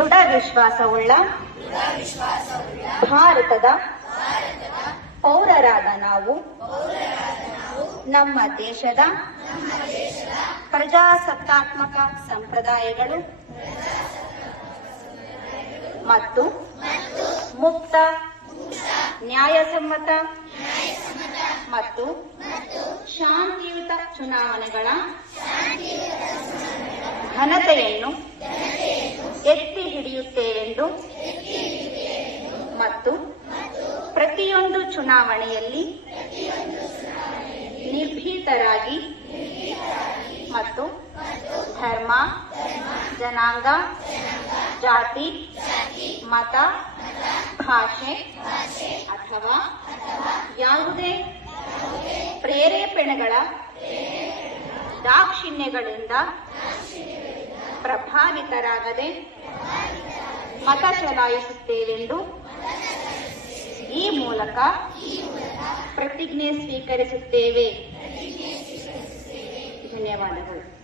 ದೃಢ ವಿಶ್ವಾಸವುಳ್ಳ ಭಾರತದ ಪೌರರಾದ ನಾವು ನಮ್ಮ ದೇಶದ ಪ್ರಜಾಸತ್ತಾತ್ಮಕ ಸಂಪ್ರದಾಯಗಳು ಮತ್ತು ಮುಕ್ತ, ನ್ಯಾಯಸಮ್ಮತ ಮತ್ತು ಶಾಂತಿಯುತ ಚುನಾವಣೆಗಳ ಘನತೆಯನ್ನು ಎತ್ತಿ ಹಿಡಿಯುತ್ತೇವೆಂದು ಮತ್ತು ಪ್ರತಿಯೊಂದು ಚುನಾವಣೆಯಲ್ಲಿ ನಿರ್ಭೀತರಾಗಿ ಮತ್ತು ಧರ್ಮ, ಜನಾಂಗ, ಜಾತಿ, ಮತ, ಭಾಷೆ ಅಥವಾ ಯಾವುದೇ ಪ್ರೇರೇಪಣೆಗಳ ದಾಕ್ಷಿಣ್ಯಗಳಿಂದ ಪ್ರಭಾವಿತರಾಗದೆ ಮತ ಚಲಾಯಿಸುತ್ತೇವೆಂದು ಈ ಮೂಲಕ ಪ್ರತಿಜ್ಞೆ ಸ್ವೀಕರಿಸುತ್ತೇವೆ. ಧನ್ಯವಾದಗಳು.